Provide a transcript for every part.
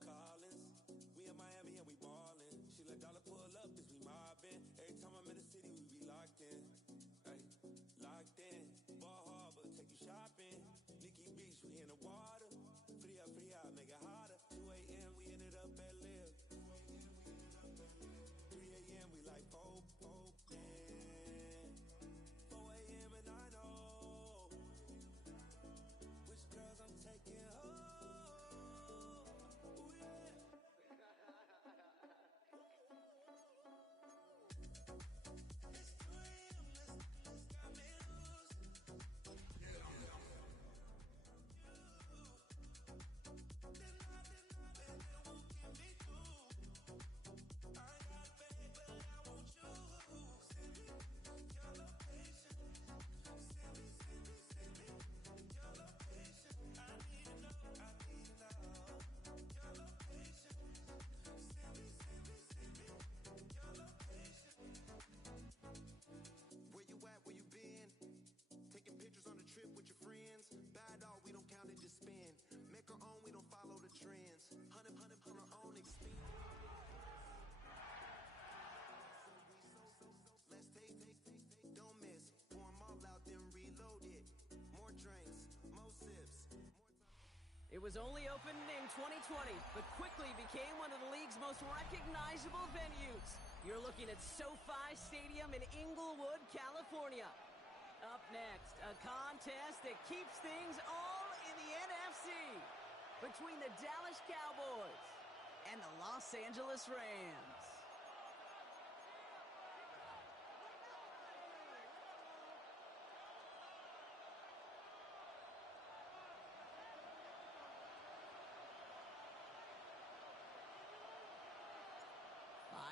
Collins. We in Miami and we ballin'. She let dollar pull up as we mobbin'. Every time I'm in the city, we be locked in. Ay, locked in. Ball Harbor, take you shopping. Nikki Beach, we in the water. Free up, make it hotter. 2 a.m. we ended up at Live. 3 a.m. we like Pope. 4 a.m. and I know which girls I'm taking home. It was only opened in 2020, but quickly became one of the league's most recognizable venues. You're looking at SoFi Stadium in Inglewood, California. Up next, a contest that keeps things all in the NFC between the Dallas Cowboys and the Los Angeles Rams.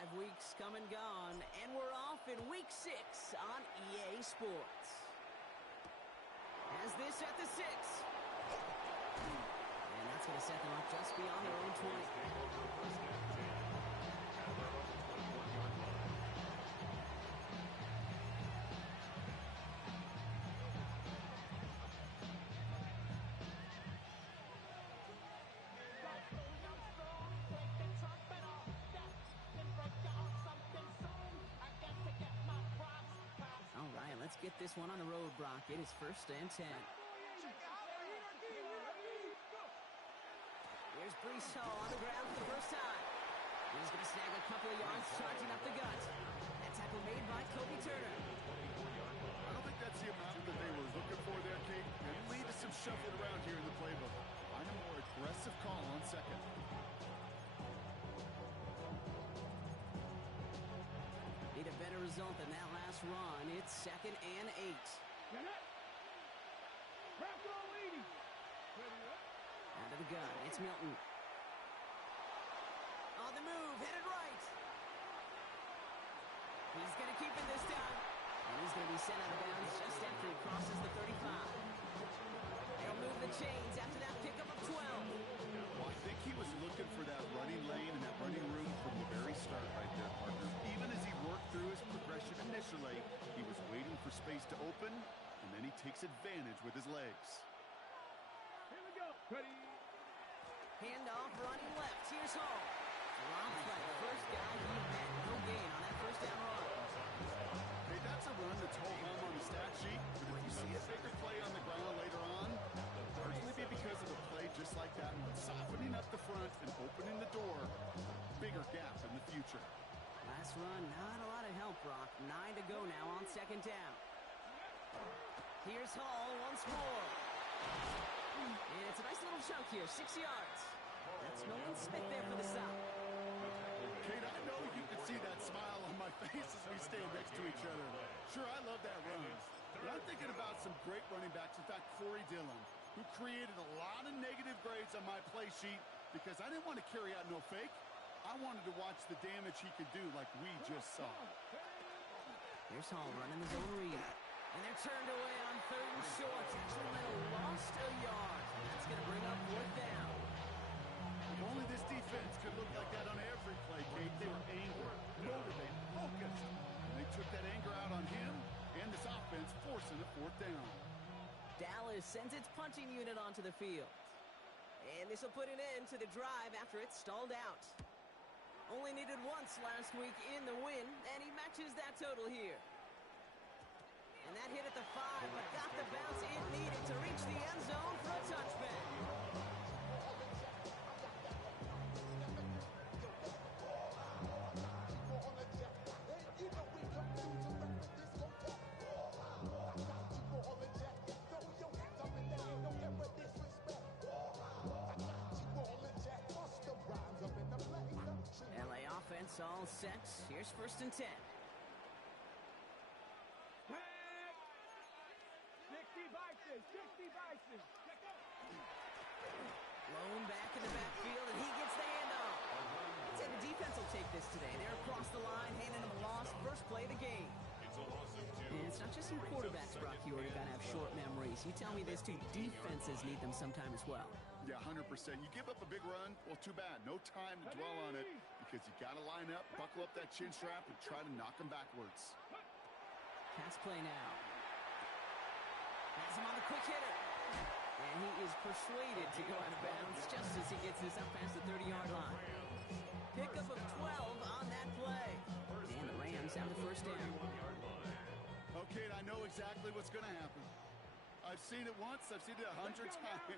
Five weeks come and gone, and we're off in Week 6 on EA Sports. As this at the 6. And that's going to set them up just beyond their own 20. 'All right, let's get this one on the road, Brock. It is 1st and 10. Here's Breece Hall on the ground for the first time. He's going to snag a couple of yards, charging up the gut. That tackle made by Kobe Turner. I don't think that's the amount that they were looking for there, Kate. It lead to some shuffling around here in the playbook. Find a more aggressive call on second. Need a better result than that last run. It's 2nd and 8. Out of the gun, it's Milton. On the move, headed right. He's going to keep it this time. And he's going to be sent out of bounds just after he crosses the 35. They'll move the chains after that pickup of 12. Well, I think he was looking for that running lane and that running room from the very start right there, partner. Even as he worked through his progression initially, he was waiting for space to open, and then he takes advantage with his legs. Here we go. Ready. Handoff running left. Here's Hall. Drops like first guy he met. No gain on that first down run. Hey, that's a run that's hold home on the stat sheet. But if you see a bigger play on the ground later on, largely be because of a play just like that one, softening up the front and opening the door. Bigger gap in the future. Last run, not a lot of help, Brock. 9 to go now on 2nd down. Here's Hall once more. And it's a nice little chunk here, 6 yards. That's Nolan Smith there for the stop. Kate, I know you can see that smile on my face as we stand next to each other. Sure, I love that run. But I'm thinking about some great running backs. In fact, Corey Dillon, who created a lot of negative grades on my play sheet because I didn't want to carry out no fake. I wanted to watch the damage he could do like we just saw. Here's Hall running the zone read. And they're turned away on 3rd and short. Actually might have lost a yard. And that's going to bring up 4th down. If only this defense could look like that on every play, Kate. They were angry, motivated, focused. And they took that anger out on him, sends its punching unit onto the field. And this will put an end to the drive after it stalled out. Only needed once last week in the win, and he matches that total here. And that hit at the 5, but got the bounce it needed to reach the end zone for a touchback. LA offense all set. Here's 1st and 10. 60 Bison. Blown back in the backfield, and he gets the handoff. I'd say the defense will take this today. They're across the line, handing him a loss. First play of the game. And it's not just in quarterbacks, Brock Huard, who got to have short memories. You tell me this too, defenses need them sometime as well. Yeah, 100%. You give up a big run, well, too bad. No time to dwell on it because you got to line up, buckle up that chin strap, and try to knock them backwards. Pass play now. Has him on the quick hitter. And he is persuaded to go out of bounds just as he gets this up past the 30-yard line. Pickup of 12 on that play. And the Rams have the first down. Okay, I know exactly what's going to happen. I've seen it once. I've seen it 100 times.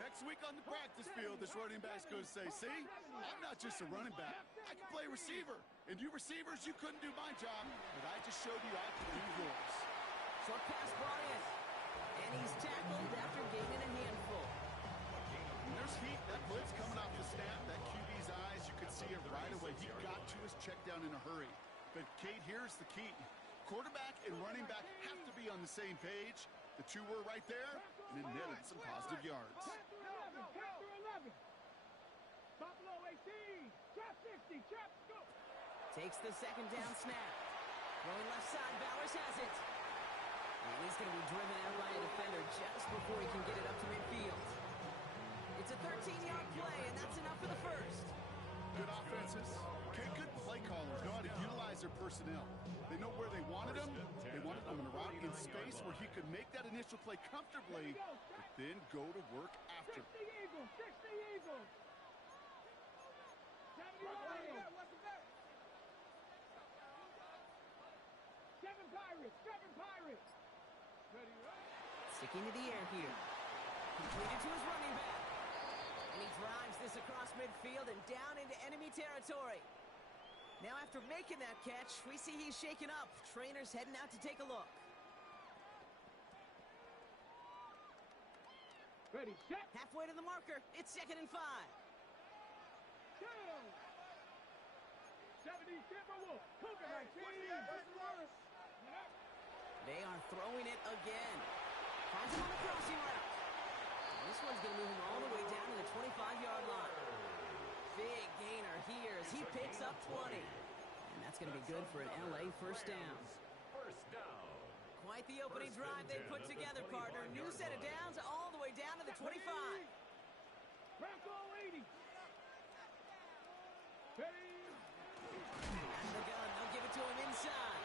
Next week on the practice field, this running back's going to say, see, I'm not just a running back. I can play receiver. And you receivers, you couldn't do my job, but I just showed you I could do yours. Short pass brought in. And he's tackled after gaining a handful. And there's heat. That blitz coming off the snap. That QB's eyes, you could see it right away. He got to his check down in a hurry. But, Kate, here's the key. Quarterback and running back have to be on the same page. The two were right there, and it netted some positive yards. Chapter 11. Buffalo 18. Trap 60. Trap, go. Takes the second down snap. Going left side, Bowers has it. And he's going to be driven out by a defender just before he can get it up to midfield. It's a 13-yard play, and that's enough for the first. Good offenses. Okay, good play callers know how to utilize their personnel. They know where they wanted him. They wanted him in a route in space where he could make that initial play comfortably, but then go to work after. 60 Eagles. 60 Eagles. 70 Lions. What's that? 7 Pirates. 7 Pirates. Ready, right? Sticking to the air here. Completed to his running back. And he drives this across midfield and down into enemy territory. Now after making that catch, we see he's shaken up. Trainer's heading out to take a look. Ready, set. Halfway to the marker. It's 2nd and 5. 70 Timberwolves. Cougar 19. They are throwing it again. Finds him on the crossing route. And this one's going to move him all the way down to the 25-yard line. Big gainer here as he picks up 20. And that's going to be good for an LA first down. Quite the opening drive they put together, partner. New set of downs all the way down to the 25. Bronco 80. Ready. And the gun, they'll give it to him inside.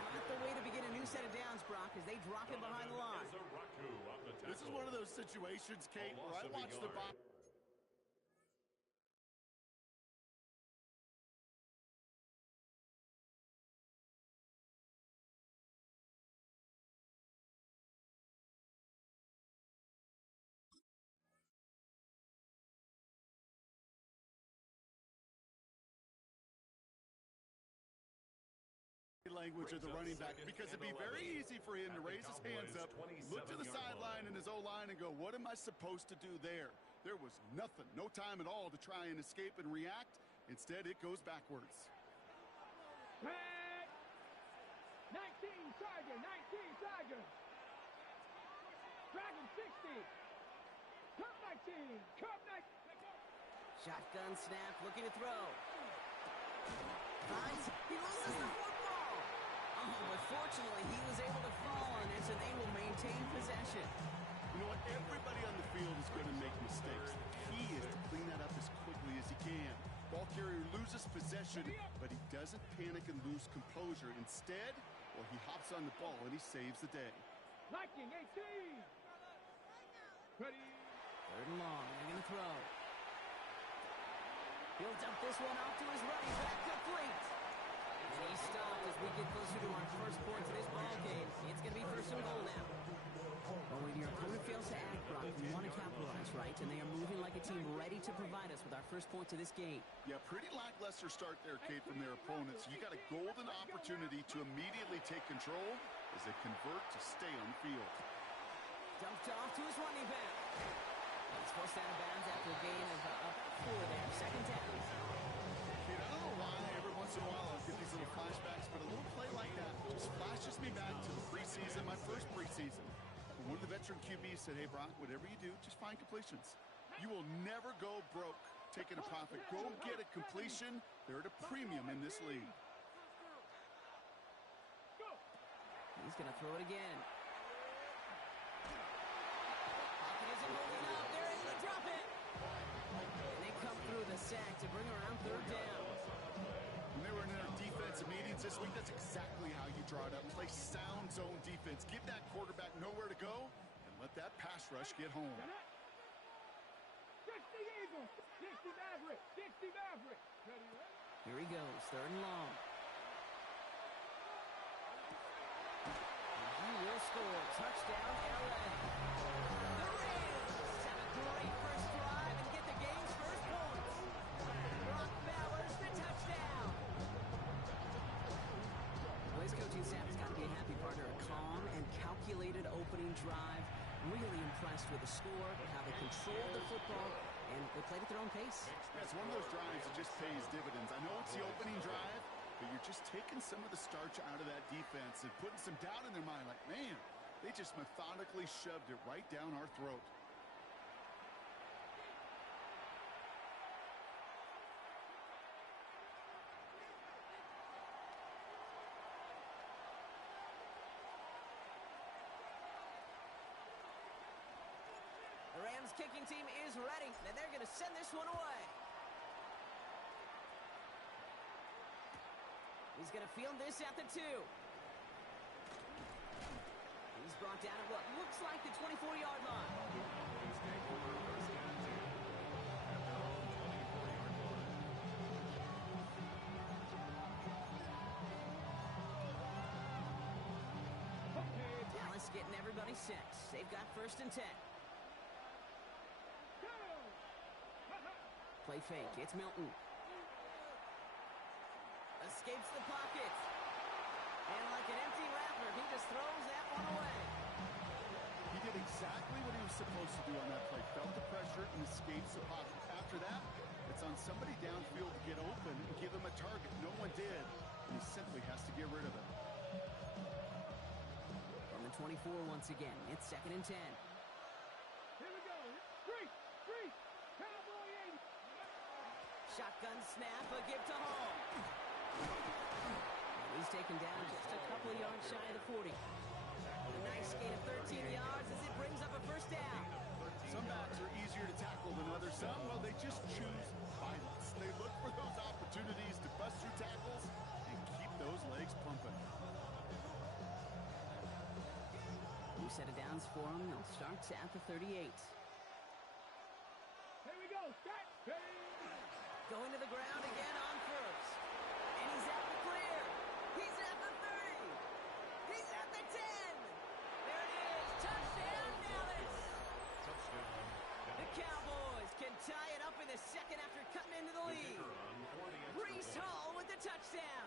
Not the way to begin a new set of downs, Brock, as they drop him behind the line. This is one of those situations, Kate, where I watched the box. Language of the running back, because it'd be very easy for him to raise his hands up, look to the sideline in his O-line and go, what am I supposed to do there? There was nothing, no time at all to try and escape and react. Instead, it goes backwards. 19 Tiger, 19 Tiger. Dragon 60. Curve 19, Curve 19. Shotgun snap, looking to throw. Finds, he loses the football. But fortunately, he was able to fall on it, so they will maintain possession. You know what? Everybody on the field is going to make mistakes. The key is to clean that up as quickly as he can. Ball carrier loses possession, but he doesn't panic and lose composure. Instead, well, he hops on the ball and he saves the day. Viking 18. Ready. Third and long. They're going to throw. He'll dump this one off to his running back, complete. And he stopped as we get closer to our first point of this ball game. It's going to be first and goal now. Well, when your opponent fails to act, Brock, you want to capitalize, right? And they are moving like a team ready to provide us with our first point to this game. Yeah, pretty lackluster start there, Kate, from their opponents. You got a golden opportunity to immediately take control as they convert to stay on the field. Dumped off to his running back. He's forced out of bounds after a gain of about 4 there. Second down. Kate, I don't know why every once in a while I'll get these little flashbacks, but a little play like that just flashes me back to the preseason, my first preseason. One of the veteran QBs said, hey, Brock, whatever you do, just find completions. You will never go broke taking a profit. Go get a completion. They're at a premium in this league. He's going to throw it again. Pocket isn't holding up. They're able to drop it. And they come through the sack to bring around third down. When they were in their defensive meetings this week, that's exactly how you draw it up. Play sound zone defense. Give that quarterback nowhere to go, and let that pass rush get home. 60 Eagles. 60 Maverick. 60 Maverick. Ready, ready. Here he goes. Third and long. And he will score. Touchdown, LA. The Rams have a great first drive and get the game's first points. Brock Bowers, the touchdown. Well, his coaching staff has got to be a happy partner. A calm and calculated opening drive. Really impressed with the score, how they controlled the football, and they played at their own pace. Yeah, it's one of those drives that just pays dividends. I know it's the opening drive, but you're just taking some of the starch out of that defense and putting some doubt in their mind. Like, man, they just methodically shoved it right down our throat. The Rams kicking team is ready, and they're going to send this one away. He's going to field this at the 2. He's brought down at what looks like the 24-yard line. Dallas getting everybody set. They've got first and 10. Play fake. It's Milton. Escapes the pocket. And like an empty wrapper, he just throws that one away. He did exactly what he was supposed to do on that play. Felt the pressure and escapes the pocket. After that, it's on somebody downfield to get open and give him a target. No one did, and he simply has to get rid of it. From the 24 once again, it's second and 10. Here we go. Three. Cowboy 80. Shotgun snap, a give to Hall. And he's taken down just a couple of yards shy of the 40. A nice gain of 13 yards as it brings up a first down. Some backs are easier to tackle than others. Some, well, they just choose violence. They look for those opportunities to bust through tackles and keep those legs pumping. New set of downs for him. They'll start at the 38. Here we go. Set. Ready. Going to the ground again on first. And he's at the clear. He's at the 30. He's at the 10. There it is. Touchdown, Dallas. The Cowboys can tie it up in the second after cutting into the lead. Breece Hall with the touchdown.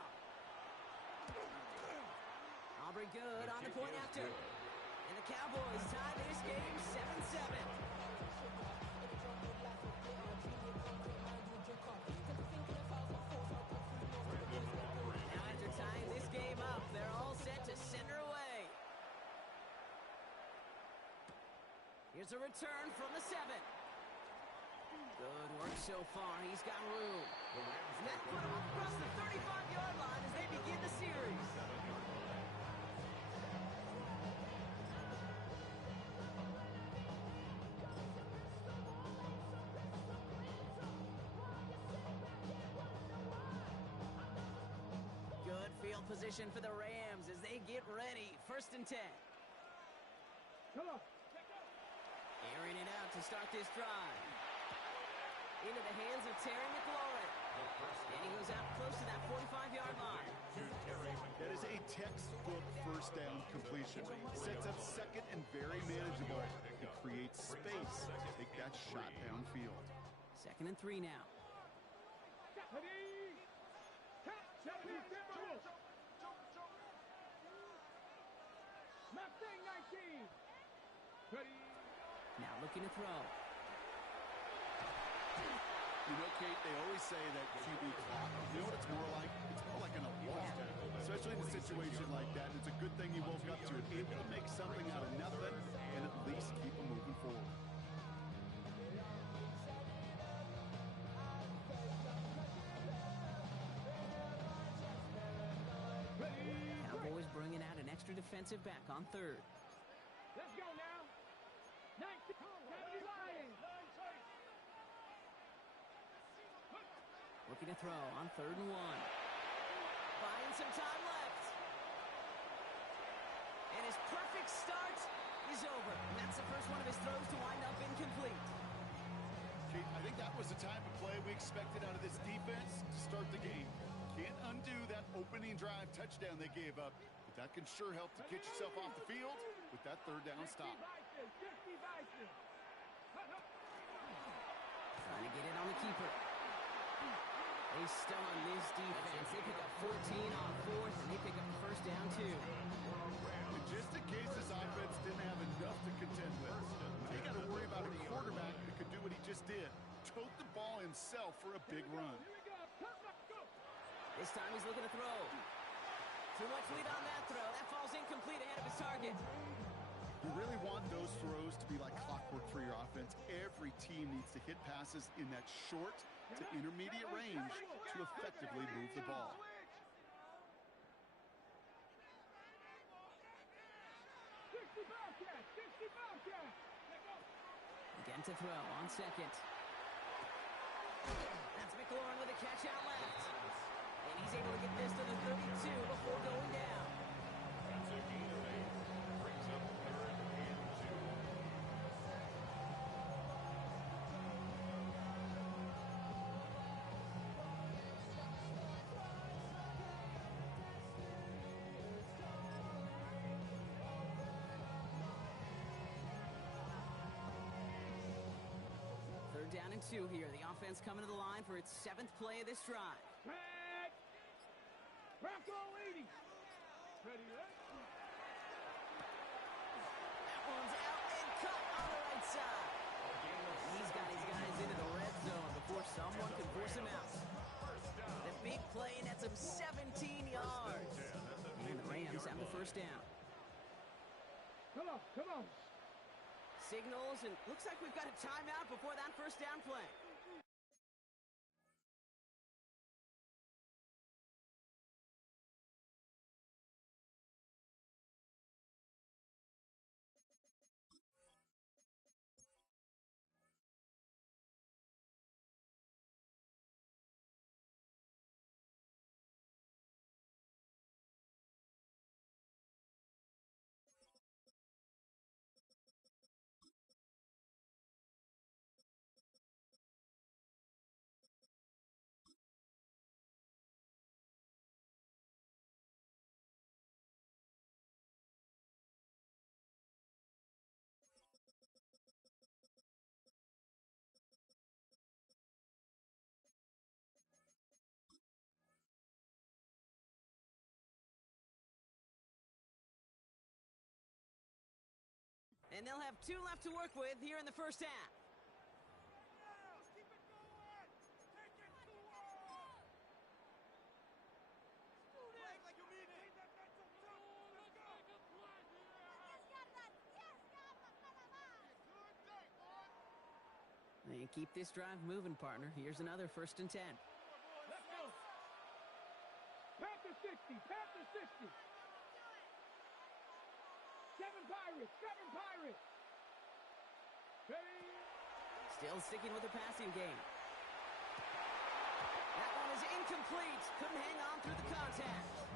Aubrey Good on the point after. And the Cowboys tie this game 7-7. Now after tying this game up, they're all set to center away. Here's a return from the 7. Good work so far. He's got room. And that put him across the 35-yard line as they begin the series. Good field position for the Rams as they get ready. First and 10. Come on. Here Firing it out to start this drive. Into the hands of Terry McLaurin. And he goes out close to that 45-yard line. That is a textbook first down completion. Sets up second and very manageable. It creates space to take that shot downfield. 2nd and 3 now. Mustang 19. Ready. Now looking to throw. You know, Kate, they always say that QB clock. You know what it's more like? It's more like an alarm. Especially in a situation like that. It's a good thing you woke up to it. Able to make something out of nothing and at least keep them moving forward. Cowboys bringing out an extra defensive back on 3rd. Let's go now. 19. Lions. Looking to throw on 3rd and 1. Buying some time left. And his perfect start is over. That's the first one of his throws to wind up incomplete. Kate, I think that was the type of play we expected out of this defense to start the game. Can't undo that opening drive touchdown they gave up, but that can sure help to get yourself off the field with that 3rd down stop. Trying to get it on the keeper. They stun this defense. They pick up 14 on 4th, and they pick up the first down, too. And just in case this offense didn't have enough to contend with, they got to worry about a quarterback that could do what he just did. Tote the ball himself for a big run. This time he's looking to throw. Too much lead on that throw. That falls incomplete ahead of his target. You really want those throws to be like clockwork for your offense. Every team needs to hit passes in that short to intermediate range to effectively move the ball. Again to throw on 2nd. That's McLaurin with a catch out left. And he's able to get this to the 32 before going down. Down and 2 here. The offense coming to the line for its 7th play of this drive. Back. Bronco 80. Ready, That one's out and cut on the right side. He's got his guys into the red zone before someone can force him out. The big play, and that's him 17 yards. And the Rams have the first down. Come on, come on. Signals, and looks like we've got a timeout before that first down play. And they'll have 2 left to work with here in the first half. And keep this drive moving, partner. Here's another 1st and 10. Let's go. Panther 60. Panther 60. 7 Pirates. 7 Pirates. Ready. Still sticking with the passing game. That one is incomplete. Couldn't hang on through the contact.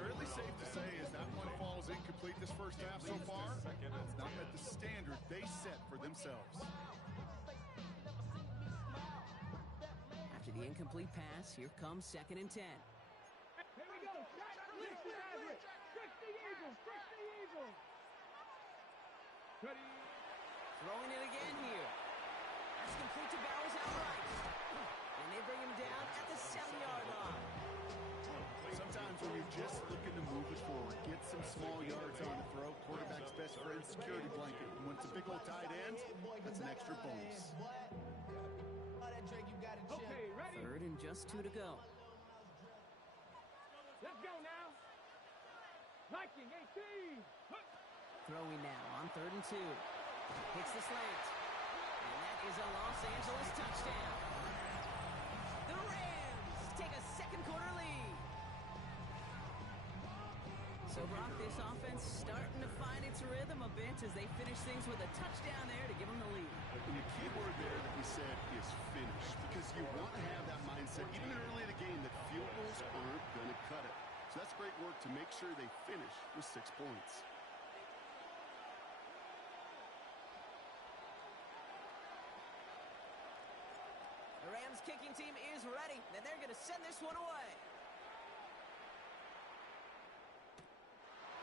Or at Probably safe to say as that one falls incomplete this first half so far, it's not met the standard they set for themselves. After the incomplete pass, here comes 2nd and 10. Here we go. Shot. Fix the average. Fix the Eagles. Fix the Eagles. Ready. Throwing it again here. That's complete to Bowers outright. And they bring him down at the 7-yard line. Sometimes when you're just looking to move it forward, get some small yards on the throw, quarterback's best friend, security blanket. And when it's a big old tight end, that's an extra bonus. Okay, ready? 3rd and just 2 to go. Let's go now. Viking 18. Throwing now on 3rd and 2. Hits the slant. And that is a Los Angeles touchdown. The Rams take a second quarter lead. So, Brock, this offense starting to find its rhythm a bit as they finish things with a touchdown there to give them the lead. And the key word there that we said is finish, because you want to have that mindset, even early in the game, that field goals aren't going to cut it. So that's great work to make sure they finish with 6 points. The Rams kicking team is ready, and they're going to send this one away.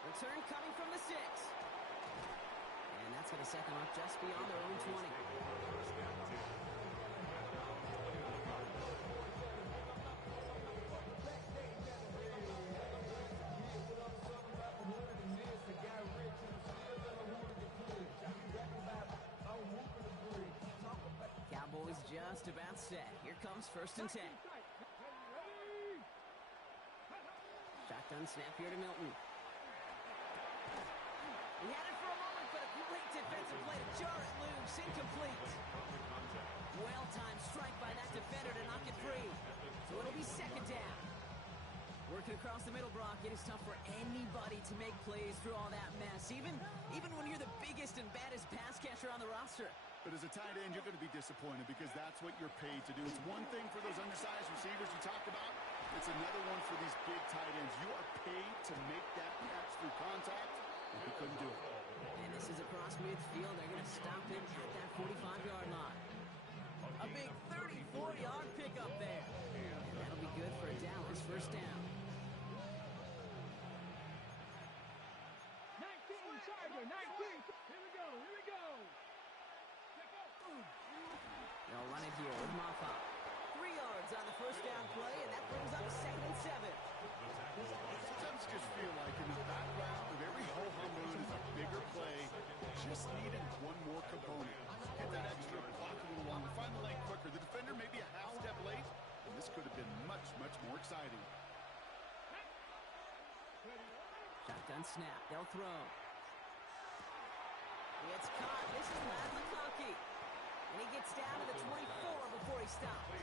Return coming from the 6. And that's going to set them up just beyond their own 20. Cowboys just about set. Here comes 1st and 10. Shotgun snap here to Milton. He had it for a moment, but a great defensive play to jar it loose. Incomplete. Well-timed strike by that defender to knock it free. So it'll be 2nd down. Working across the middle, Brock, it is tough for anybody to make plays through all that mess, even when you're the biggest and baddest pass catcher on the roster. But as a tight end, you're going to be disappointed because that's what you're paid to do. It's one thing for those undersized receivers you talked about. It's another one for these big tight ends. You are paid to make that catch through contact, and he couldn't do it. And this is across midfield. They're going to stop him at that 45-yard line. A big 34-yard pickup there. And that'll be good for a Dallas 1st down. 19, Tiger, 19. Here we go, here we go. They'll run it here with Maffa. 3 yards on the 1st down play, and that brings up 2nd and 7. Sometimes just feel like in the background of every ho-hum run is a bigger play. Just needed one more component. Get that extra block a little longer. Find the lane quicker. The defender may be a half step late, and this could have been much, much more exciting. Shotgun snap. They'll throw. It's caught. This is Matt McConkey. And he gets down to the 24 before he stops. A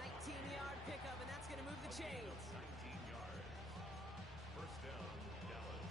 19-yard pickup, and that's going to move the chains. 19 yards. 1st down, Dallas.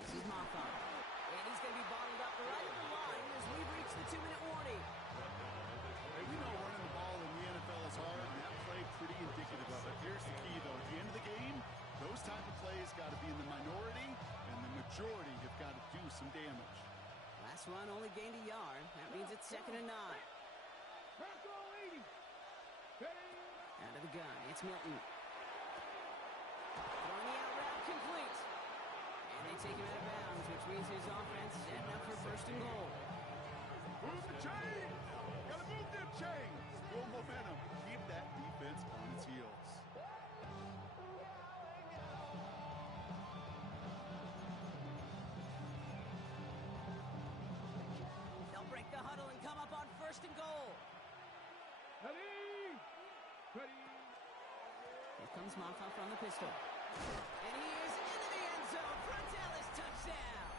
This is Maffa. And he's going to be bottled up right at the line as we reach the 2-minute warning. Hey, we know running the ball in the NFL is hard, and that play pretty indicative of it. Here's the key, though. At the end of the game, those type of plays got to be in the minority, and the majority have got to do some damage. Last run only gained a yard. That means it's 2nd and 9. Out of the gun, it's Milton. Throwing the out route complete. And they take him out of bounds, which means his offense is setting up for 1st and goal. Move the chains! Gotta move them chains! Build momentum. Keep that defense on its heels. They'll break the huddle and come up on 1st and goal. Ready? Ready? Here comes Maffa from the pistol. And he is into the end zone for a Dallas touchdown.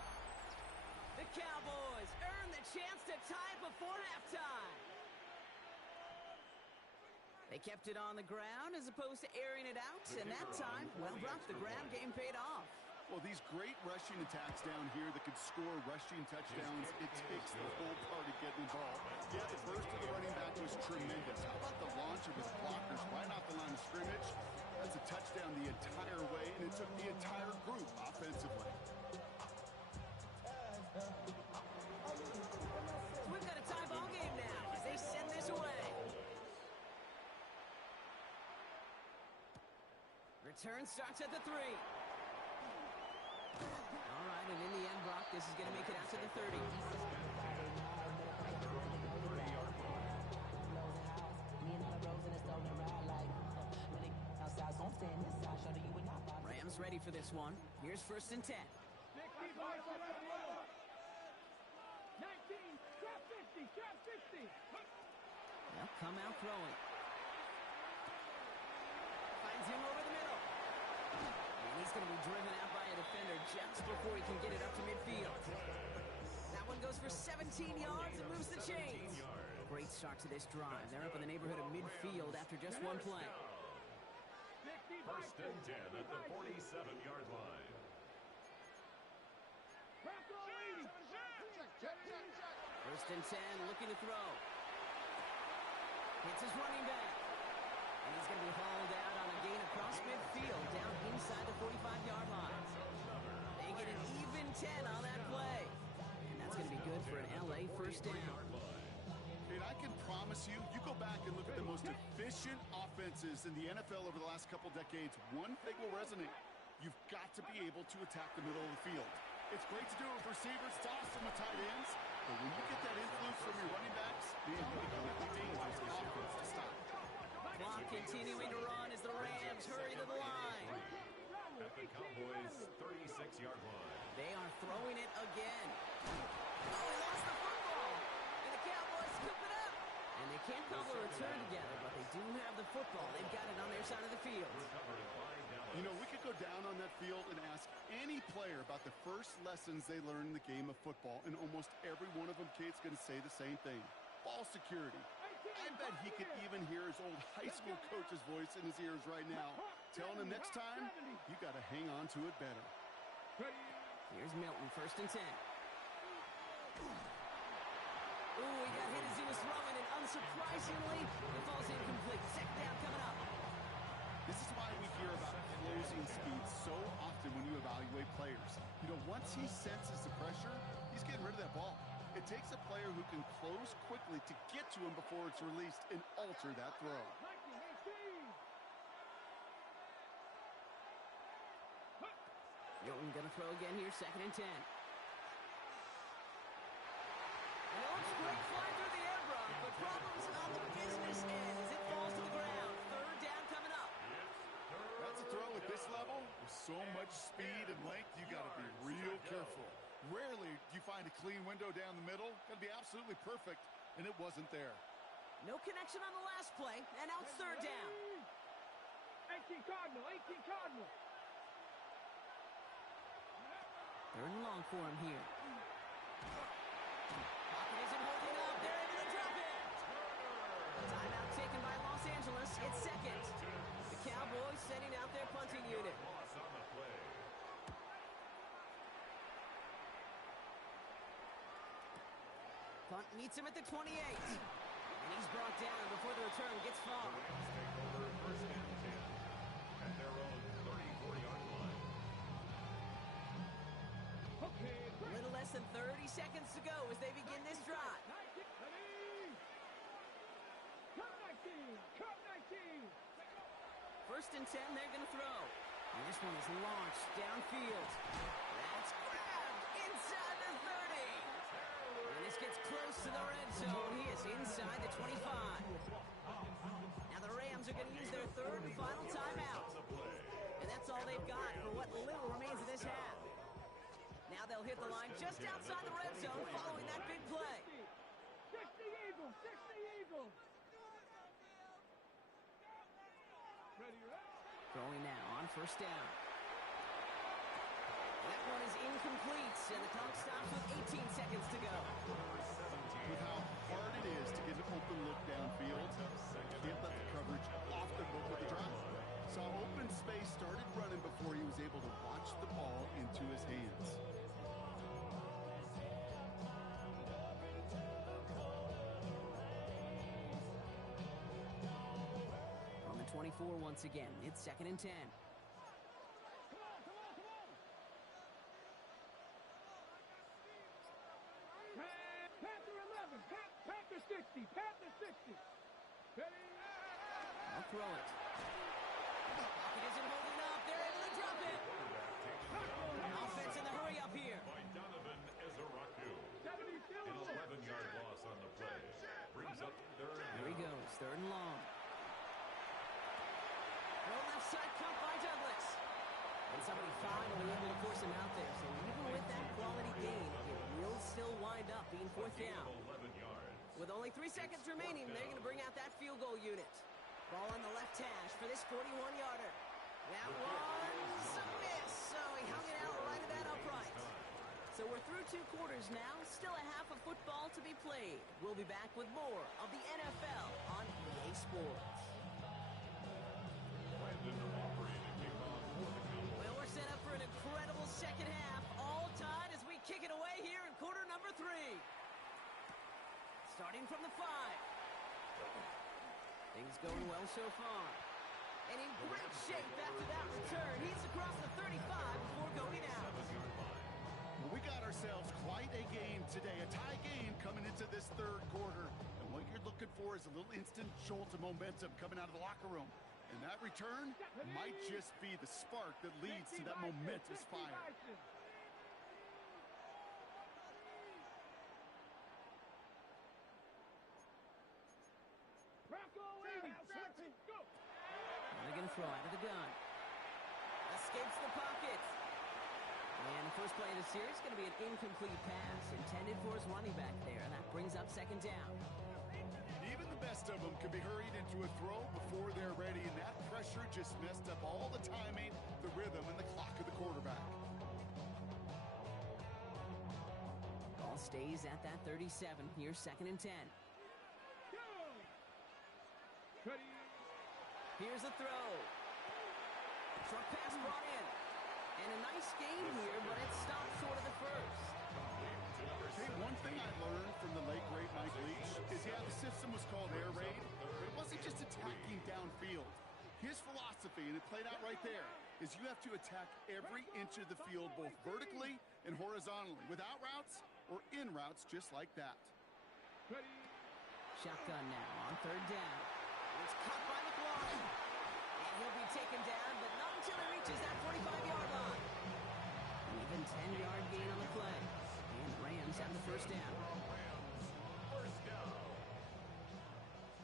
They kept it on the ground as opposed to airing it out, and that time, well, Brock, the ground game paid off. Well, these great rushing attacks down here that could score rushing touchdowns, it takes the whole party getting involved. Yeah, the burst of the running back was tremendous. How about the launch of his blockers right off the line of scrimmage? That's a touchdown the entire way, and it took the entire group offensively. We've got a tie ball game now as they send this away. Return starts at the 3. All right, and in the end, Brock, this is going to make it out to the 30. Rams ready for this one. Here's 1st and 10. 19, trap 50, trap 50. They'll come out throwing. Finds him over the middle. And he's going to be driven out by a defender just before he can get it up to midfield. That one goes for 17 yards and moves the chains. Great start to this drive. They're up in the neighborhood of midfield after just one play. 1st and 10 at the 47-yard line. First and 10, looking to throw. Hits his running back. And he's going to be hauled out on a gain across midfield, down inside the 45-yard line. They get an even 10 on that play. And that's going to be good for an LA first down. And I can promise you, you go back and look at the most efficient offenses in the NFL over the last couple decades, one thing will resonate. You've got to be able to attack the middle of the field. It's great to do it with receivers, it's awesome with tight ends, but when you get that influence from your running backs, man, you become a dangerous offense to stop. Clock continuing to run as the Rams hurry to the line. At the Cowboys' 36-yard line. They are throwing it again. Oh, he lost the football. And the Cowboys scoop it up. And they can't cobble a return together, but they do have the football. They've got it on their side of the field. You know, we could go down on that field and ask any player about the first lessons they learned in the game of football, and almost every one of them, Kate's going to say the same thing. Ball security. I bet he could even hear his old high school coach's voice in his ears right now, telling him next time, you got to hang on to it better. Here's Milton, 1st and 10. Ooh, he got hit as he was throwing, and unsurprisingly, it falls incomplete. 2nd down coming up. This is why we hear about closing speed so often when you evaluate players. You know, once he senses the pressure, he's getting rid of that ball. It takes a player who can close quickly to get to him before it's released and alter that throw. Milton gonna throw again here, 2nd and 10. And it looks great flying through the air, Brock, but problems on the business end as it falls to the ground. 3rd down coming up. That's a throw at this level. With so much speed and length, you got to be real careful. Rarely do you find a clean window down the middle. Got to be absolutely perfect, and it wasn't there. No connection on the last play, and now it's 3rd down. 18 Cardinal, 18 Cardinal. 3rd and long for him here. Pocket isn't holding up. They're able to drop it. Timeout taken by Los Angeles. It's 2nd. The Cowboys sending out their punting unit. Loss on the play. Punt meets him at the 28. And he's brought down before the return gets far. Rams take over 1st and 10 at their own 34-yard line. A little less than 30 seconds to go as they begin this drive. 19. Cut 19. Cut 19. 1st and 10, they're going to throw. And this one is launched downfield. That's grabbed inside the 30. And this gets close to the red zone. He is inside the 25. Now the Rams are going to use their 3rd and final timeout. And that's all they've got for what little remains of this half. Now they'll hit the line just outside the red zone following that big play. 60 Eagles, 60 Eagles. Throwing now on 1st down. That one is incomplete, and the clock stops with 18 seconds to go. With how hard it is to get an open look downfield, can't let the coverage off the hook with the drive. Saw open space, started running before he was able to watch the ball into his hands. On the 24 once again, it's 2nd and 10. Panther 11, Panther 60, Panther 60. Ready? I'll throw it. Pocket isn't holding up. They're able to drop it. Offense in the hurry up here. By Donovan Ezaraku. 72. An 11-yard loss on the play. Brings up third. Here he goes, 3rd and long. Throw left side cut by Douglas. And somebody finally able to force him out there. So even with that quality gain, it will still wind up being 4th down. 11 yards. With only 3 seconds remaining, they're going to bring out that field goal unit. Ball on the left hash for this 41-yarder. That one's a miss, so he hung it out right at that upright. So we're through 2 quarters now, still a half of football to be played. We'll be back with more of the NFL on EA Sports. Brandon operating kickoff for the Cowboys. Well, we're set up for an incredible second half, all tied as we kick it away here in quarter number 3. Starting from the 5. Things going well so far. And in great shape after that return. He's across the 35 before going out. Well, we got ourselves quite a game today, a tie game coming into this 3rd quarter. And what you're looking for is a little instant jolt of momentum coming out of the locker room. And that return might just be the spark that leads to that momentous fire. They're going to throw out of the gun. Escapes the pocket. And the first play of the series is going to be an incomplete pass intended for his running back there. And that brings up 2nd down. Even the best of them could be hurried into a throw before they're ready, and that pressure just messed up all the timing, the rhythm, and the clock of the quarterback. Ball stays at that 37. Here's 2nd and 10. Here's the throw. Short pass brought in. And a nice game here, but it stopped short of the first. Hey, one thing I learned from the late, great Mike Leach is, yeah, the system was called air raid, but it wasn't just attacking downfield. His philosophy, and it played out right there, is you have to attack every inch of the field, both vertically and horizontally, without routes or in routes just like that. Shotgun now on 3rd down. It's caught by McLaurin. And he'll be taken down, but not until he reaches that 45-yard line. An even 10-yard gain on the play. And the Rams have the 1st down. First down.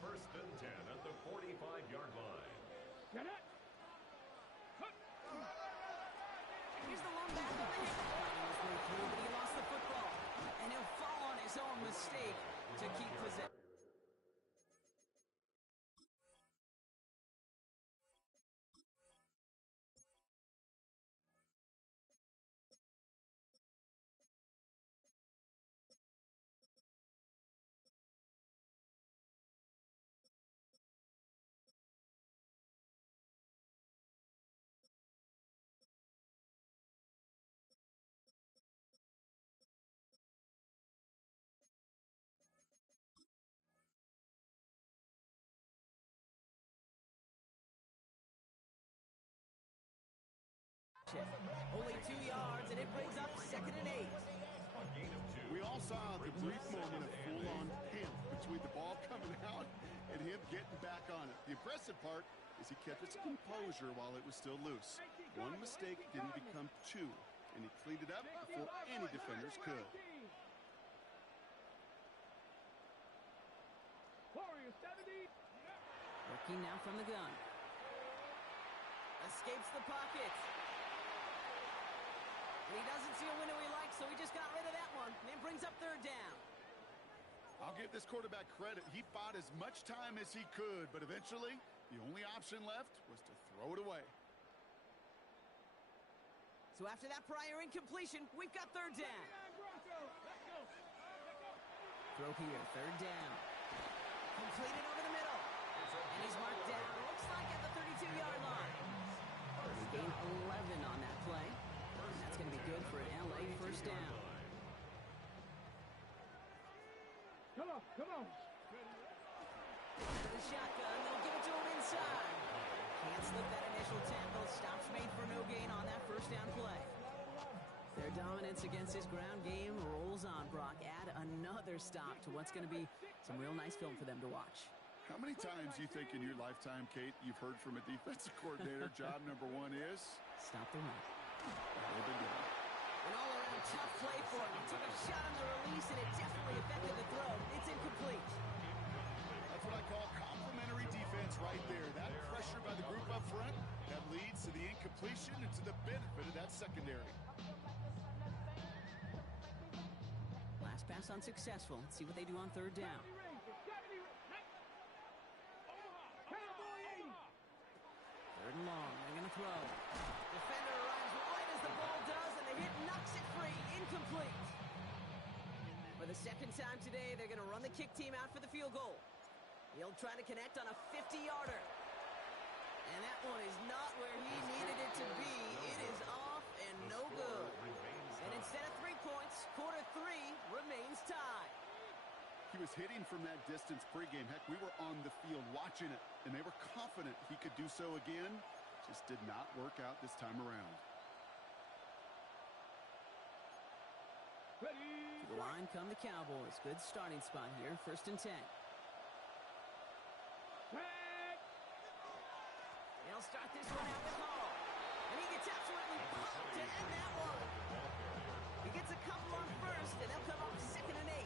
1st and 10 at the 45-yard line. Here's the long back on the hit. He was way through, but he lost the football. And he'll fall on his own mistake to keep possession. Only 2 yards, and it brings up 2nd and 8. We all saw the brief moment of full-on pimp between the ball coming out and him getting back on it. The impressive part is he kept his composure while it was still loose. One mistake didn't become 2, and he cleaned it up before any defenders could. Working now from the gun. Escapes the pocket. And he doesn't see a window he likes, so he just got rid of that one. And it brings up 3rd down. I'll give this quarterback credit. He bought as much time as he could, but eventually the only option left was to throw it away. So after that prior incompletion, we've got 3rd down. Throw here, third down. Completed over the middle. And he's marked down, looks like at the 32-yard line. He gained 11 on that play. And that's going to be good for an LA first down. Come on, come on. To the shotgun, they'll give it to him inside. Can't slip that initial tackle. Stops made for no gain on that first down play. Their dominance against this ground game rolls on, Brock. Add another stop to what's going to be some real nice film for them to watch. How many times you think in your lifetime, Kate, you've heard from a defensive coordinator, job number one is? Stop the run. They've been doing it. An all-around tough play for him. He took a shot on the release, and it definitely affected the throw. It's incomplete. That's what I call complimentary defense right there. That pressure by the group up front, that leads to the incompletion and to the benefit of that secondary. Last pass unsuccessful. Let's see what they do on third down. Third and long. They're going to throw. Defender arrives right as the ball does, and the hit knocks it free. Incomplete. For the second time today, they're going to run the kick team out for the field goal. He'll try to connect on a 50-yarder. And that one is not where he needed it to be. It is off and no good. And instead of 3 points, quarter 3 remains tied. He was hitting from that distance pregame. Heck, we were on the field watching it, and they were confident he could do so again. Just did not work out this time around. To the line come the Cowboys. Good starting spot here. First and 10. They'll start this one out with Hall. And he gets absolutely pumped to end that one. He gets a couple on first, and they'll come up second and 8.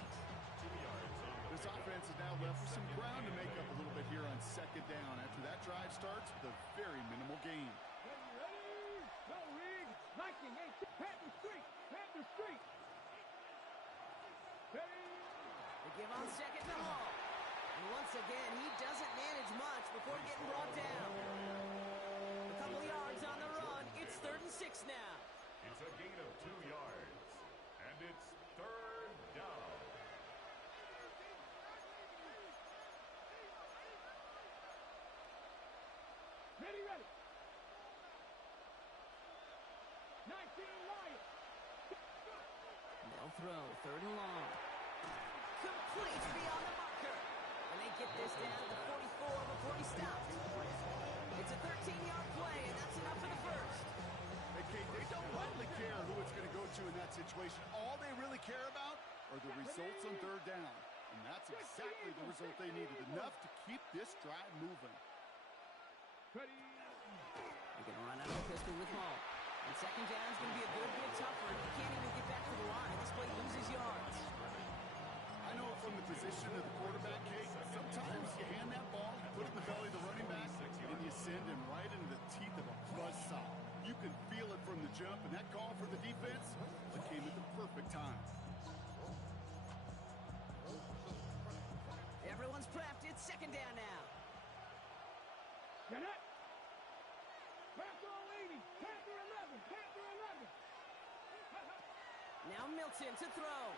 This offense is now left with some ground to make up a little bit here on second down. After that drive starts with a very minimal gain. Ready? Go, Rig. Viking, Panther Street. Panther Street. Ready? They give on second to Hall. And once again, he doesn't manage much before getting brought down. A couple yards on the run. It's third and 6 now. It's a gain of 2 yards. And it's third down. Ready, ready. 19 Lions. They'll throw. Third and long. Complete beyond the marker. And they get this down to the 44 before he stopped. It's a 13-yard play, and that's enough for the first. Hey, Kate, they don't really care who it's going to go to in that situation. All they really care about are the results on third down. And that's exactly the result they needed. Enough to keep this drive moving. Ready? They're going to run out of the pistol with Hall. And second down is going to be a good bit tougher. He can't even get back to the line. This play loses yards. I know from the position of the quarterback, Kate, sometimes you hand that ball, put it in the belly of the running back, and you send him right into the teeth of a buzzsaw. You can feel it from the jump, and that call for the defense, it came at the perfect time. Everyone's prepped. It's second down now. Get it. Panther 80. Panther 11. Panther 11. Now Milton to throw.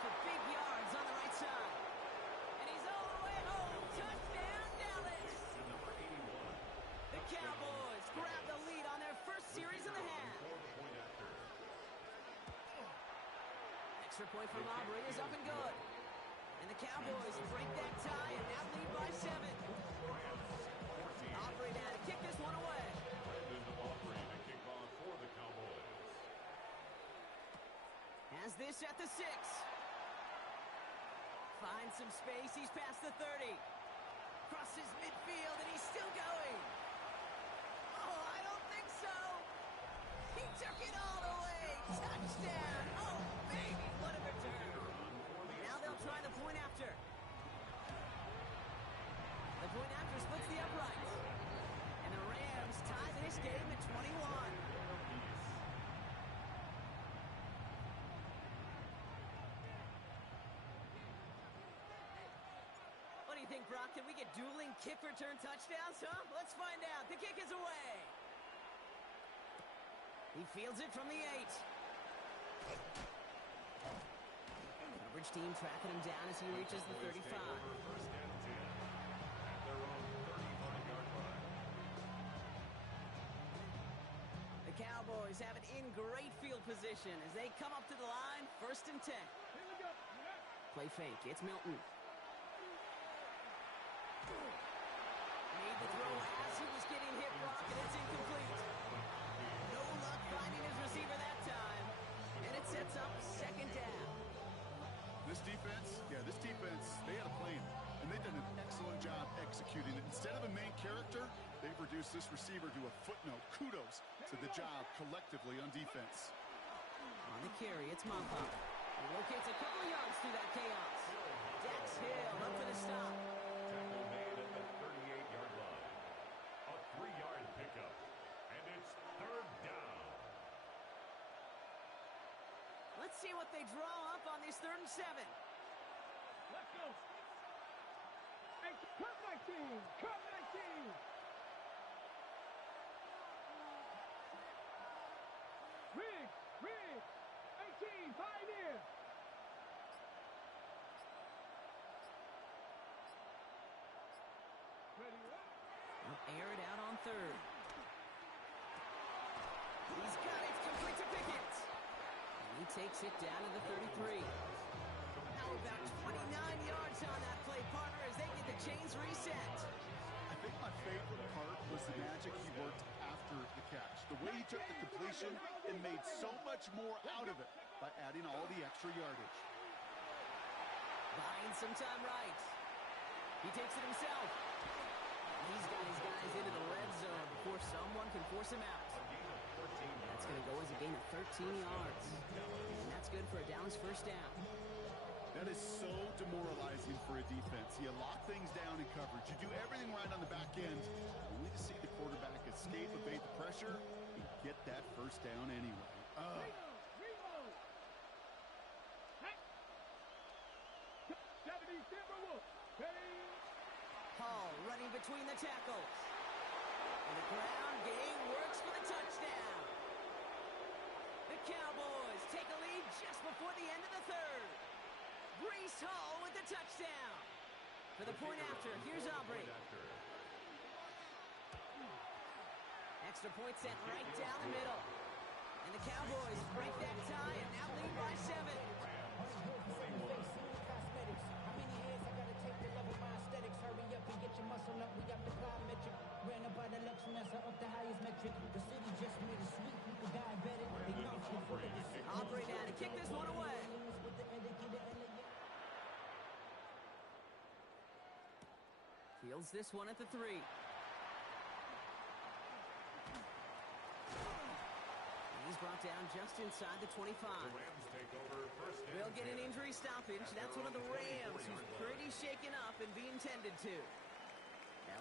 For big yards on the right side. And he's all the way home. Touchdown, Dallas. The Cowboys grab the lead on their first series of the half. Extra point from Aubrey is up and good. And the Cowboys break that tie and now lead by 7. Aubrey now to kick this one away. Has this at the 6. Finds some space. He's past the 30. Crosses midfield, and he's still going. Oh, I don't think so. He took it all the way. Touchdown. Oh, baby, what a return. Now they'll try the point after. The point after splits the uprights. And the Rams tie this game at 21. Think, Brock, can we get dueling kick return touchdowns, huh? Let's find out. The kick is away. He fields it from the 8. Coverage team tracking him down as he reaches the 35. First and 10 at their own 35-yard line. The Cowboys have it in great field position as they come up to the line, 1st and 10. Here we go. Play fake, it's Milton. Made the throw as he was getting hit, Brock, and it's incomplete. No luck finding his receiver that time, and it sets up 2nd down. This defense, they had a plan, and they've done an excellent job executing it. Instead of a main character, they've reduced this receiver to a footnote. Kudos to the job collectively on defense. On the carry, it's Mumpa. He locates a couple of yards through that chaos. Dax Hill up for the stop. Tackle made at the 38-yard line. A 3-yard pickup, and it's 3rd down. Let's see what they draw up on this 3rd and 7. Let's go. Hey, cut 19. Cut 19. Rig. 18. Pioneer. Ready, what? They'll air it out on 3rd. He's got it. Complete to Pickett. And he takes it down to the 33. Now about 29 yards on that play, partner, as they get the chains reset. I think my favorite part was the magic he worked after the catch. The way he took the completion and made so much more out of it by adding all the extra yardage. Buying some time right. He takes it himself. He's got his guys into the red zone before someone can force him out. That's going to go as a gain of 13 yards. And that's good for a Dallas 1st down. That is so demoralizing for a defense. You lock things down in coverage. You do everything right on the back end, only to see the quarterback escape, evade the pressure, and get that 1st down anyway. Reload. Hey. 70 Timberwolves. Ready. Hall running between the tackles. And the ground game works for the touchdown. The Cowboys take a lead just before the end of the 3rd. Breece Hall with the touchdown. For the point after, here's Aubrey. Extra point sent right down the middle. And the Cowboys break that tie and now lead by 7. Aubrey now to kick this one away. Fields this one at the 3. He's brought down just inside the 25. The Rams take over 1st and We'll get an 10. injury stoppage. That's one of the Rams who's pretty shaken up and being tended to.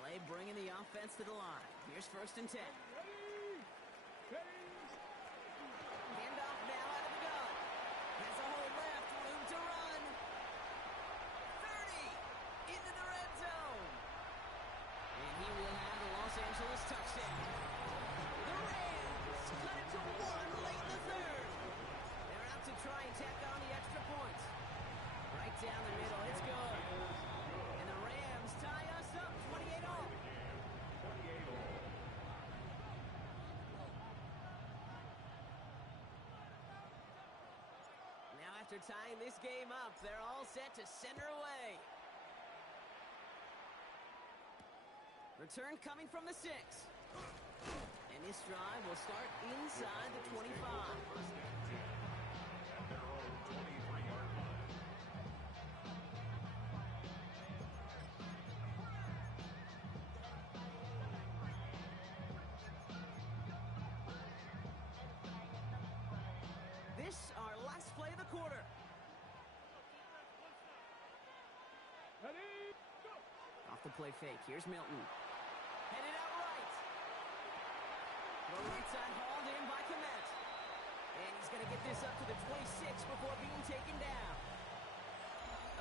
LA bringing the offense to the line. Here's 1st and 10. Handoff now out of the gun. Has a hole left. Room to run. 30 into the red zone. And he will have the Los Angeles touchdown. The Rams cut it to 1 late in the 3rd. They're out to try and tack on the extra point. Right down the middle. It's good. And the Rams tie us up 28-all. Now after tying this game up, they're all set to center away. Return coming from the 6. And this drive will start inside the 25. At their own 23-yard line. This our last play of the quarter. Ready. Go. Off the play fake. Here's Milton. Headed out right. The right side hauled in by Kmet. And he's going to get this up to the 26 before being taken down.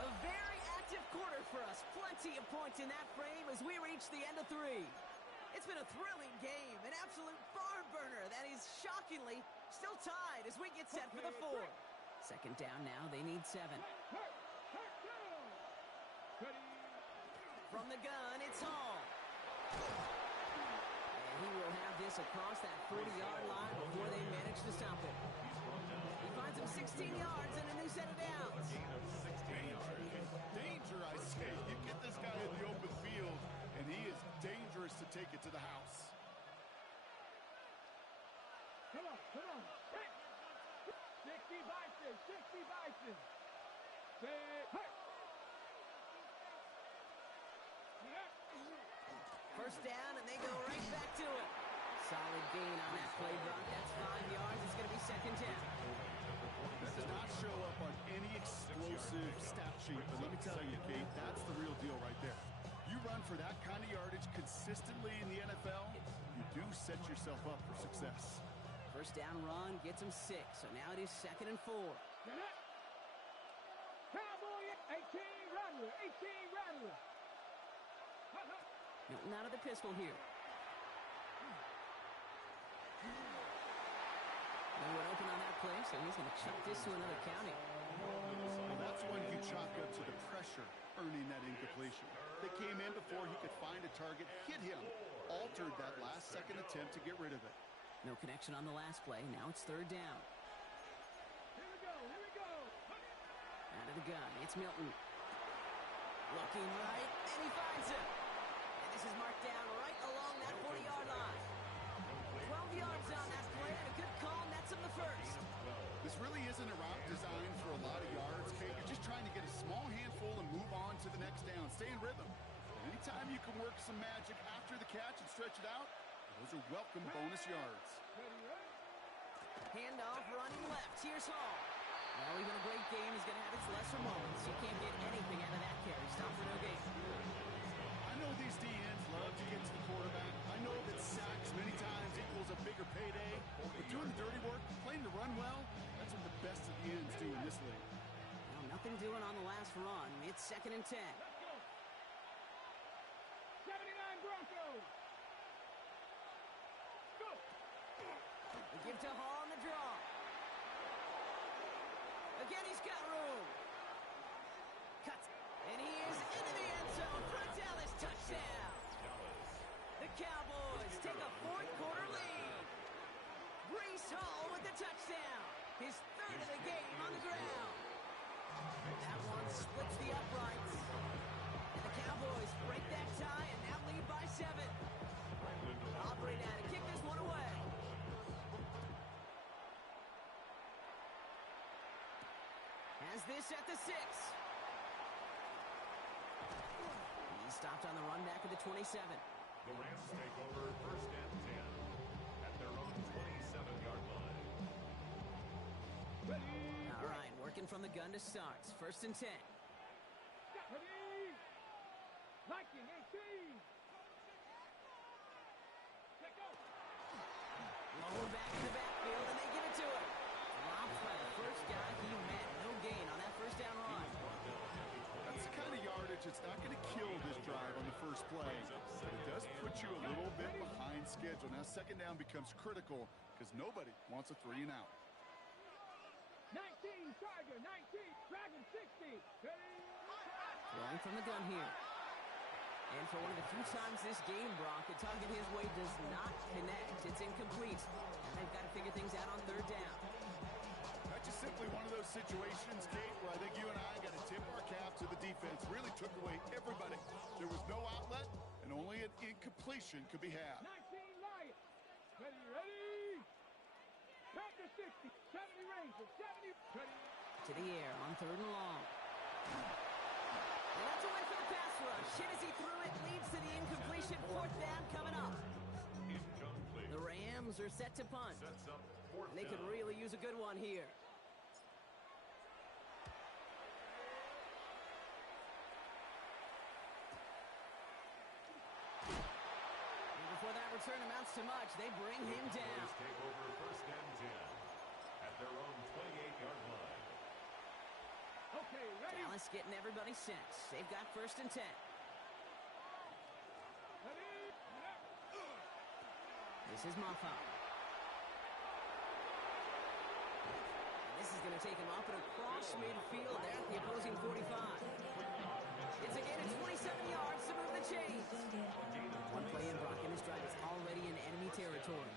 A very active quarter for us. Plenty of points in that frame as we reach the end of 3. It's been a thrilling game, an absolute barn burner that is shockingly still tied as we get set for the 4th. Second down now. They need 7. From the gun, it's Hall. And he will have this across that 40-yard line before they manage to stop it. He finds him 16 yards and a new set of downs. Danger, I say. You get this guy in the open field, and he is dangerous to take it to the house. Come on. 60 Bison. First down, and they go right back to it. Solid gain on that play, Brock. That's 5 yards. It's going to be second down. That does not show up on any explosive stat sheet, but let me tell you, Kate, that's the real deal right there. You run for that kind of yardage consistently in the NFL, you do set yourself up for success. First down run gets him 6, so now it is 2nd and 4. Cowboy 18 Rattler. Milton out of the pistol here. No one open on that play, so he's going to chuck this to another county. Well, that's when you chalk up to the pressure earning that incompletion. They came in before he could find a target, hit him, altered that last-second attempt to get rid of it. No connection on the last play. Now it's 3rd down. Here we go. Out of the gun, it's Milton. Looking right, and he finds it. And this is marked down right along that 40-yard line. 12 yards on that play, and a good call nets him the first. This really isn't a route designed for a lot of yards, Kate. You're just trying to get a small handful and move on to the next down. Stay in rhythm. Anytime you can work some magic after the catch and stretch it out, those are welcome bonus yards. Handoff running left. Here's Hall. Well, even a great game is going to have its lesser moments. You can't get anything out of that carry. Stop for no gain. I know these DNs love to get to the quarterback. I know that sacks many times equals a bigger payday. But doing the dirty work, playing to run well, that's what the best of the ends do in this league. Well, nothing doing on the last run. It's 2nd and 10. Let's go. 79 Broncos. Go. They give to Hall on the draw. Again, he's got room. Cuts. And he is into the end zone for a Dallas touchdown. The Cowboys take a 4th-quarter lead. Breece Hall with the touchdown. His 3rd of the game on the ground. That one splits the uprights. And the Cowboys break that tie and now lead by 7. Aubrey now to kick this one away. Has this at the 6. He stopped on the run back at the 27. The Rams take over 1st and 10 at their own 27-yard line. All right, working from the gun to start. 1st and 10. Ready. Liking 18. Let go. Lower back in the backfield, and they give it to him. Dropped by the first guy he met. No gain on that first down run. That's the kind of yardage that's not going to kill this drive on the first play, but it does put you a little bit behind schedule. Now 2nd down becomes critical because nobody wants a 3 and out. 19 Tiger, 19 Dragon 60. Ready. Throwing from the gun here. And for one of the few times this game, Brock, a target his way does not connect. It's incomplete. And they've got to figure things out on 3rd down. That's just simply one of those situations, Kate, where I think you and I got to tip our cap to the defense. Really took away everybody. There was no outlet, and only an incompletion could be had. 19 Lions. Ready. Back to 60. 70 Rangers. 70. Ready. To the air on 3rd and long. And that's away for the pass rush. Hit as he threw it. Leads to the incompletion. 4th down coming up. Incomplete. The Rams are set to punt. Sets up 4th They could down. really use a good one here. And before that return amounts to much, they bring him down. Cowboys take over 1st and 10 at their own 28-yard line. Okay, ready. Dallas getting everybody set. They've got 1st and 10. Ready. This is Moffat. This is going to take him up and across midfield at the opposing 45. It's a gain of 27 yards to move the chains. One play in, Brock, and this drive is already in enemy territory.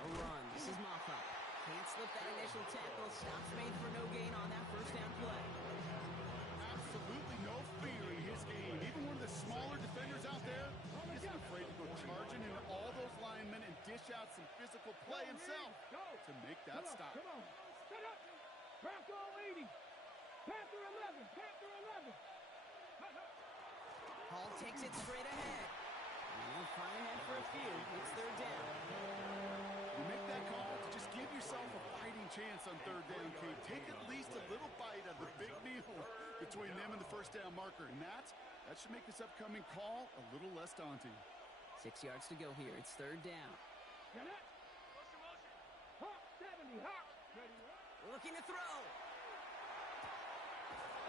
No run. This is Moffat. Can't slip that initial tackle. Stops made for no gain on that first down play. Absolutely no fear in his game. Even one of the smaller defenders out there isn't afraid to go charging into all those linemen and dish out some physical play himself to make that stop. Come on. Set up. Bronco 80. Panther 11. Panther 11. Hall takes it straight ahead. And they'll find that for a few. It's third down. You make that call to just give yourself a fighting chance on third down, Kate. Take at least a little bite of the big meal between them and the first down marker. And that should make this upcoming call a little less daunting. 6 yards to go here. It's third down. Get it. Hawk 70. Hawk. Ready. Looking to throw.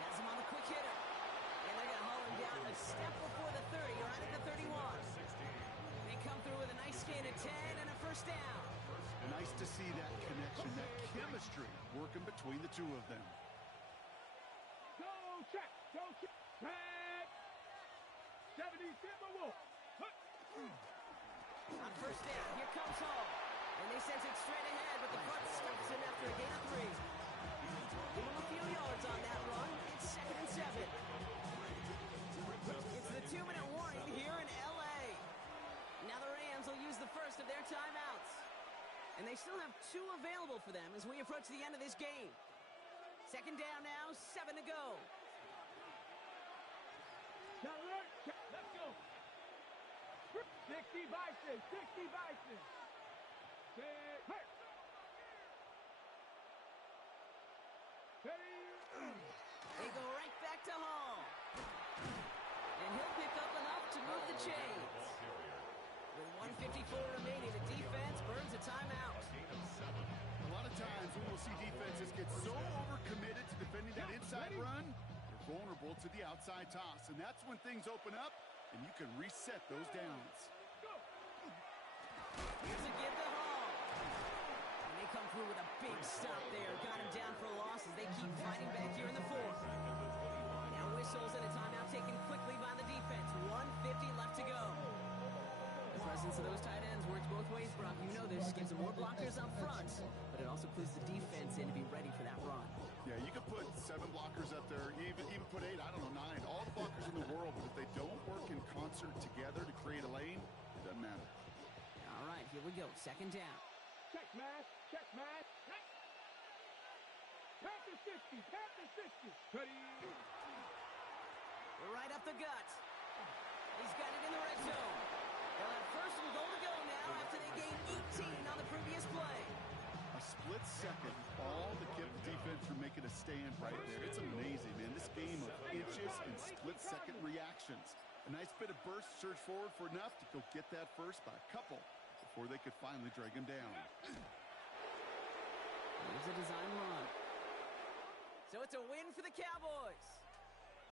Has him on the quick hitter. And they're going to haul him down a step before the 30, right at the 31. They come through with a nice gain of 10 and a first down. Nice to see that connection, that chemistry working between the two of them. Go check. Go check. Back. 70 Timberwolf. On first down, here comes Hall. And they send it straight ahead, but the punt stops him after a gain of 3. Give him a few yards on that run. It's 2nd and 7. It's the 2-minute warning here in L.A. Now the Rams will use the first of their timeouts. And they still have 2 available for them as we approach the end of this game. 2nd down now, 7 to go. Let's go. 60 Bison. 60 Bison. Hey. They go right back to Hall. And he'll pick up enough to move the chains. With 1:54 remaining, the defense burns a timeout. A lot of times when we'll see defenses get so overcommitted to defending that inside run, they're vulnerable to the outside toss. And that's when things open up and you can reset those downs. Here's a give to Hall. And they come through with a big stop there. Got him down for a loss as they keep fighting back here in the 4th. Now whistles and a timeout taken quickly by the defense. 1:50 left to go. The presence of those tight ends works both ways, Brock. You know this. Gives them more blockers up front, but it also clues the defense in to be ready for that run. Yeah, you can put 7 blockers up there, even put 8, I don't know, 9. All the blockers in the world, but if they don't work in concert together to create a lane, it doesn't matter. All right, here we go. 2nd down. Check, man. Check, man. Panther 60. Panther 60. Ready. Right up the gut. He's got it in the red zone. They'll have 1st and goal to go now after they gained 18 on the previous play. A split second, all to keep the defense from making a stand right there. It's amazing, man. This game of inches and split-second reactions. A nice bit of burst, surge forward for enough to go get that first by a couple before they could finally drag him down. Here's a design run. So it's a win for the Cowboys.